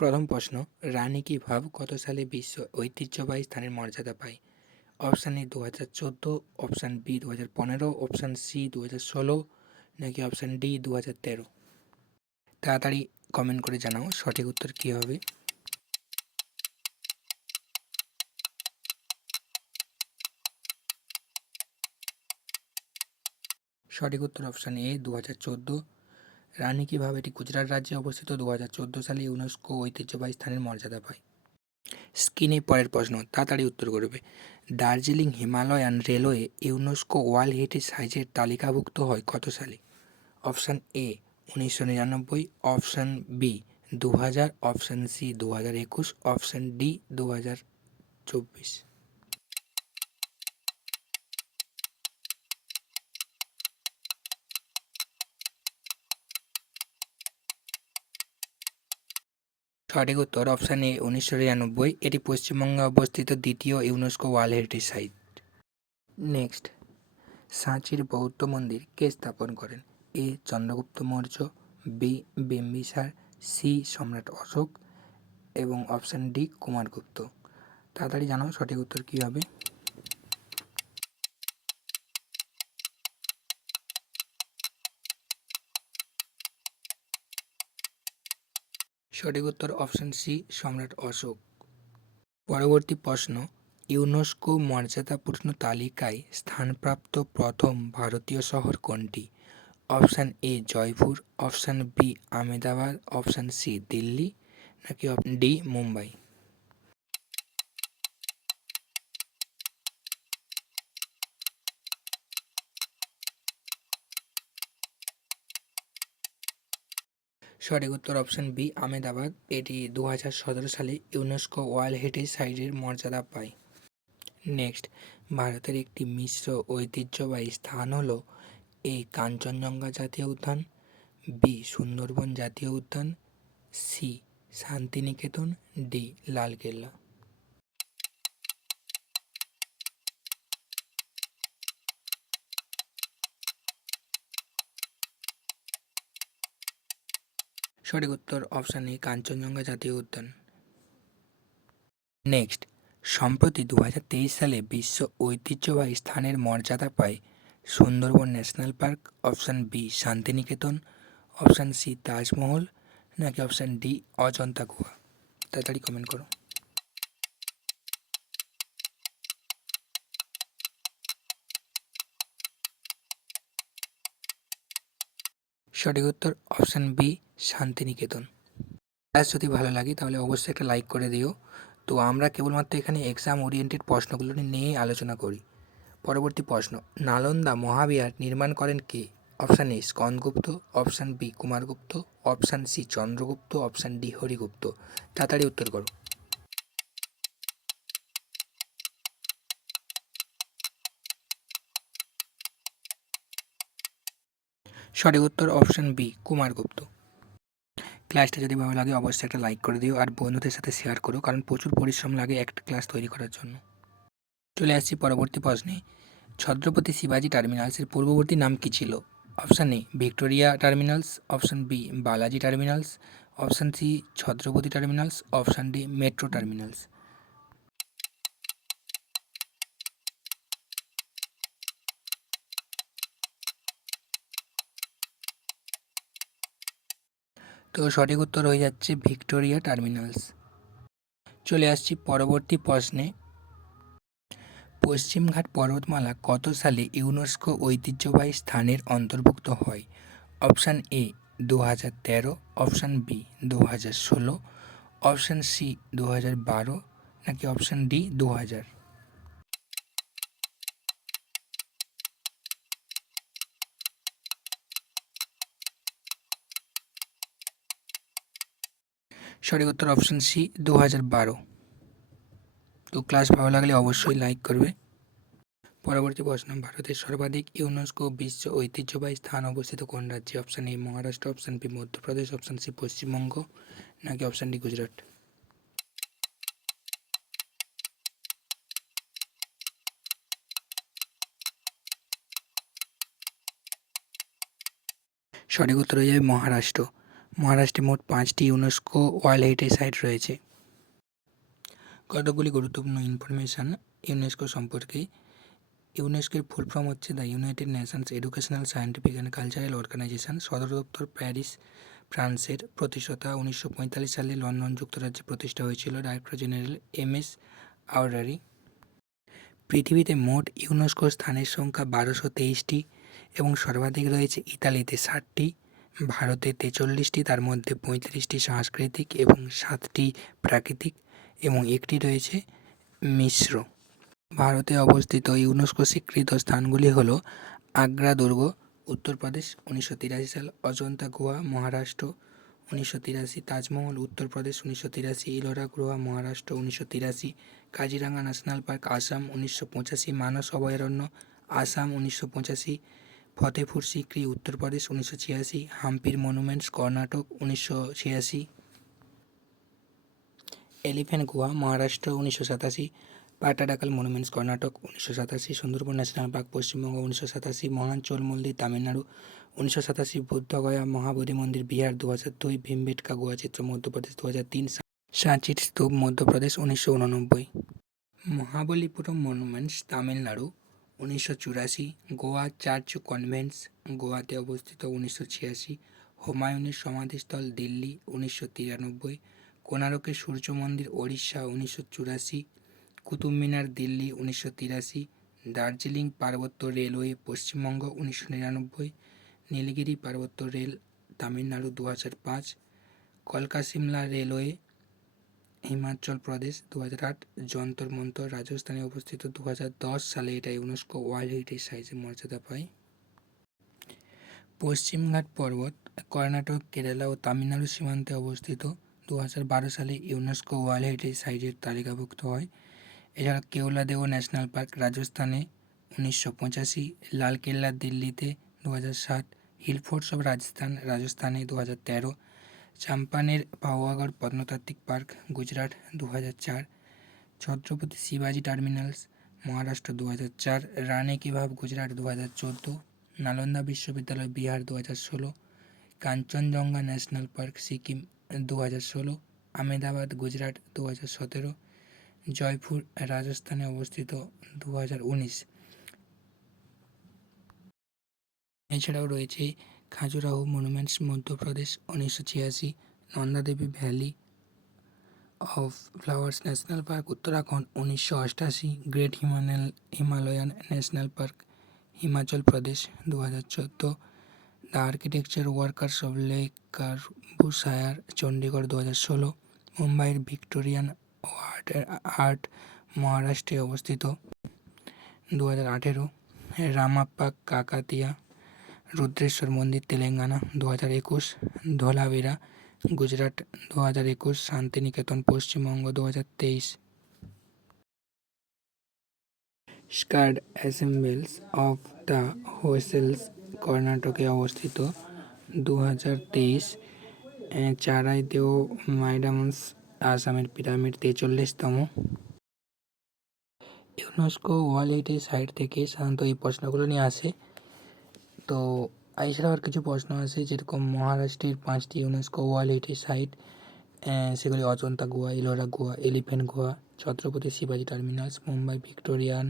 প্রথম প্রশ্ন, রানী কি ভাব কত সালে বিশ্ব ঐতিহ্যবাহী স্থানের মর্যাদা পায়? Option A 2014, option B 2015, option C 2016, নাকি অপশান ডি 2013? তাড়াতাড়ি কমেন্ট করে জানাও সঠিক উত্তর কী হবে। সঠিক উত্তর অপশান এ 2014। রানী কি ভাব এটি গুজরাট রাজ্যে অবস্থিত। 2014 সালে ইউনেস্কো ঐতিহ্যবাহী স্থানের মর্যাদা পায়। স্ক্রিনে পরের প্রশ্ন, তাড়াতাড়ি উত্তর করবে। Darjeeling Himalayan railway UNESCO world heritage সাইটের তালিকাভুক্ত হয় কত সালে? Option A 1999, option B 2000, option C 2021, option D 2024। সঠিক উত্তর অপশান এ 1999। এটি পশ্চিমবঙ্গে অবস্থিত দ্বিতীয় UNESCO world heritage site. Next, সাঁচির বৌদ্ধ মন্দির কে স্থাপন করেন? A Chandragupta Maurya, B Bimbisara, C সম্রাট অশোক এবং অপশান ডি কুমারগুপ্ত। তাড়াতাড়ি জানাও সঠিক উত্তর কী হবে। সঠিক উত্তর অপশান সি সম্রাট অশোক। পরবর্তী প্রশ্ন, ইউনেস্কো মর্যাদাপূর্ণ তালিকায় স্থানপ্রাপ্ত প্রথম ভারতীয় শহর কোনটি? Option A Jaipur, option B Ahmedabad, option C Delhi, নাকি ডি মুম্বাই? সঠিক উত্তর অপশান বি আহমেদাবাদ। এটি 2017 সালে ইউনেস্কো ওয়ার্ল্ড হেরিটেজ সাইটের মর্যাদা পায়। নেক্সট, ভারতের একটি মিশ্র ঐতিহ্যবাহী স্থান হল এ কাঞ্চনজঙ্ঘা জাতীয় উদ্যান, বি সুন্দরবন জাতীয় উদ্যান, সি শান্তিনিকেতন, ডি লালকেল্লা। সঠিক উত্তর অপশান এ কাঞ্চনজঙ্ঘা জাতীয় উদ্যান। নেক্সট, সম্প্রতি 2023 সালে বিশ্ব ঐতিহ্যবাহী স্থানের মর্যাদা পায় Sundarban national park, option B Santiniketan, option C Taj Mahal, নাকি অপশান ডি অজন্তা গুহা? তাড়াতাড়ি কমেন্ট করো। সঠিক উত্তর অপশান বি শান্তিনিকেতন। ক্লাস যদি ভালো লাগে তাহলে অবশ্যই একটা লাইক করে দিও। তো আমরা কেবলমাত্র এখানে এক্সাম ওরিয়েন্টেড প্রশ্নগুলো নিয়ে আলোচনা করি। পরবর্তী প্রশ্ন, নালন্দা মহাবিহার নির্মাণ করেন কে? Option A Skandagupta, option B Kumaragupta, option C Chandragupta, option D Harigupta. তাড়াতাড়ি উত্তর করো। সঠিক উত্তর অপশান বি কুমারগুপ্ত। ক্লাসটা যদি ভালো লাগে অবশ্যই একটা লাইক করে দিও আর বন্ধুদের সাথে শেয়ার করো, কারণ প্রচুর পরিশ্রম লাগে একটা ক্লাস তৈরি করার জন্য। চলে আসছি পরবর্তী প্রশ্নে। ছত্রপতি শিবাজি টার্মিনালসের পূর্ববর্তী নাম কী ছিল? Option A Victoria terminals, option B Balaji terminals, option C Chhatrapati terminals, option D metro terminals. তো সঠিক উত্তর হয়ে যাচ্ছে ভিক্টোরিয়া টার্মিনালস। চলে আসছি পরবর্তী প্রশ্নে। পশ্চিমঘাট পর্বতমালা কত সালে ইউনেস্কো ঐতিহ্যবাহী স্থানের অন্তর্ভুক্ত হয়? Option A 2013, option B 2016, option C 2012, নাকি অপশান ডি 2000? সঠিক উত্তর অপশান সি 2012। তো ক্লাস ভালো লাগলে অবশ্যই লাইক করবে। পরবর্তী প্রশ্ন, ভারতের সর্বাধিক ইউনেস্কো বিশ্ব ঐতিহ্যবাহী স্থান অবস্থিত কোন রাজ্যে? Option A Maharashtra, option B Madhya Pradesh, option C Paschimbanga, নাকি অপশান ডি গুজরাট? সঠিক উত্তর হয়ে যাবে মহারাষ্ট্র। মহারাষ্ট্রে মোট 5টি ইউনেস্কো ওয়ার্ল্ড হেরিটেজ সাইট রয়েছে। কতগুলি গুরুত্বপূর্ণ ইনফরমেশান ইউনেস্কো সম্পর্কে। ইউনেস্কোর ফুল ফর্ম হচ্ছে the United Nations educational, scientific and cultural organisation. সদর দপ্তর প্যারিস, ফ্রান্সের। প্রতিষ্ঠাতা 1945 সালে লন্ডন, যুক্তরাজ্যে প্রতিষ্ঠা হয়েছিল। Director general MS আউরারি। পৃথিবীতে মোট ইউনেস্কো স্থানের সংখ্যা 1223টি এবং সর্বাধিক রয়েছে ইতালিতে 60টি, ভারতে 43টি, তার মধ্যে 35টি সাংস্কৃতিক এবং 7টি প্রাকৃতিক এবং একটি রয়েছে মিশ্র। ভারতে অবস্থিত ইউনেস্কো স্বীকৃত স্থানগুলি হল আগ্রা দুর্গ, উত্তরপ্রদেশ 1983 সাল, অজন্তা গুহা, মহারাষ্ট্র 1983, তাজমহল, উত্তরপ্রদেশ 1983, ইলোরা গুহা, মহারাষ্ট্র 1983, কাজিরাঙ্গা ন্যাশনাল পার্ক, আসাম 1985, মানস অভয়ারণ্য, আসাম 1985, ফতেপুর সিক্রি, উত্তরপ্রদেশ 1986, হাম্পির মনুমেন্টস, কর্ণাটক 1986, এলিফ্যান্ট গুহা, Maharashtra 1987, Pattadakal monuments, Karnataka 1987, Sundarban national park, Paschimbanga 1987, মহানচল মন্দির, তামিলনাড়ু 1987, বুদ্ধগয়া মহাবোধি মন্দির, বিহার 2002, ভীমবেটকা গুহা চিত্র, মধ্যপ্রদেশ 2003, সাঁচির স্তূপ, Madhya Pradesh 1989, Mahabalipuram monuments, Tamil Nadu 1984, Goa church convents, গোয়াতে অবস্থিত 1986, হুমায়ুনের সমাধিস্থল, দিল্লি 1993, কোণারকের সূর্য মন্দির, ওড়িশা 1984, কুতুব মিনার, দিল্লি 1983, দার্জিলিং পার্বত্য রেলওয়ে, পশ্চিমবঙ্গ 1999, নীলগিরি পার্বত্য রেল, তামিলনাড়ু 2005, কলকা সিমলা রেলওয়ে, হিমাচল প্রদেশ 2008, যন্তর মন্তর রাজস্থানে অবস্থিত 2010 সালে এটা ইউনেস্কো ওয়ার্ল্ড হেরিটেজ সাইটের মর্যাদা পায়। পশ্চিমঘাট পর্বত কর্ণাটক, কেরালা ও তামিলনাড়ু সীমান্তে অবস্থিত, 2012 সালে ইউনেস্কো ওয়ার্ল্ড হেরিটেজ সাইটের তালিকাভুক্ত হয়। এছাড়া কেওলাদেও ন্যাশনাল পার্ক রাজস্থানে 1985, লালকেল্লা দিল্লিতে 2007, হিল ফোর্টস অফ রাজস্থানে 2013, চাম্পানের পাওয়াগড় প্রত্নতাত্ত্বিক পার্ক গুজরাট 2004, ছত্রপতি শিবাজি টার্মিনালস মহারাষ্ট্র 2004, রানী কি ভাভ গুজরাট 2014, নালন্দা বিশ্ববিদ্যালয় বিহার 2016, কাঞ্চনজঙ্ঘা ন্যাশনাল পার্ক সিকিম 2016, আহমেদাবাদ গুজরাট 2017, জয়পুর রাজস্থানে অবস্থিত 2019। এছাড়াও রয়েছে Khajuraho monuments Madhya Pradesh 1986, Nanda Devi valley of flowers national park Uttarakhand 1988, great Himalayan national park Himachal Pradesh 2014, the architecture workers of Le Corbusier Chandigarh 2016, মুম্বাইয়ের ভিক্টোরিয়ান আর্ট মহারাষ্ট্রে অবস্থিত 2018, রামাপ্পা কাকাতিয়া রুদ্রেশ্বর মন্দির Telangana 2021, Dholavira Gujarat 2021, Santiniketan Paschimbanga 2023। Sacred ensembles of the Hoysalas কর্ণাটকে অবস্থিত 2023, চারাইদেও মাইডামস আসামের পিরামিড 43তম। ইউনেস্কো ওয়ার্ল্ড হেরিটেজ সাইট থেকে সাধারণত এই প্রশ্নগুলো নিয়ে আসে। তো এছাড়াও আর কিছু প্রশ্ন আছে, যেরকম মহারাষ্ট্রের 5টি ইউনেস্কো ওয়ার্ল্ড হেরিটেজ সাইট, সেগুলি অজন্তা গুহা, ইলোরা গুহা, এলিফ্যান্ট গুহা, ছত্রপতি শিবাজি টার্মিনালস, মুম্বাই ভিক্টোরিয়ান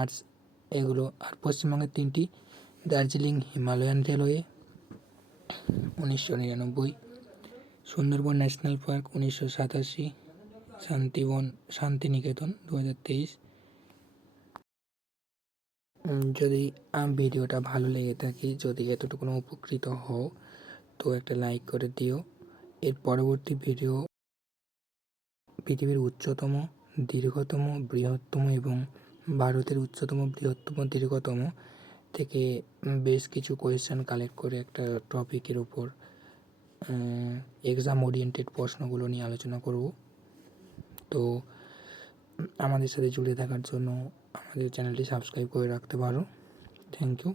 আর্টস এগুলো। আর পশ্চিমবঙ্গের 3টি, Darjeeling Himalayan railway 1999, Sundarban national park 1987, Santiniketan 2023। যদি ভিডিওটা ভালো লেগে থাকে, যদি এতটুকু উপকৃত হও, তো একটা লাইক করে দিও। এর পরবর্তী ভিডিও পৃথিবীর উচ্চতম, দীর্ঘতম, বৃহত্তম এবং ভারতের উচ্চতম, বৃহত্তম, দীর্ঘতম থেকে বেশ কিছু কোয়েশ্চেন কালেক্ট করে একটা টপিকের উপর এক্সাম ওরিয়েন্টেড প্রশ্নগুলো নিয়ে আলোচনা করব। তো আমাদের সাথে জুড়ে থাকার জন্য আমাদের চ্যানেলটি সাবস্ক্রাইব করে রাখতে পারো। Thank you.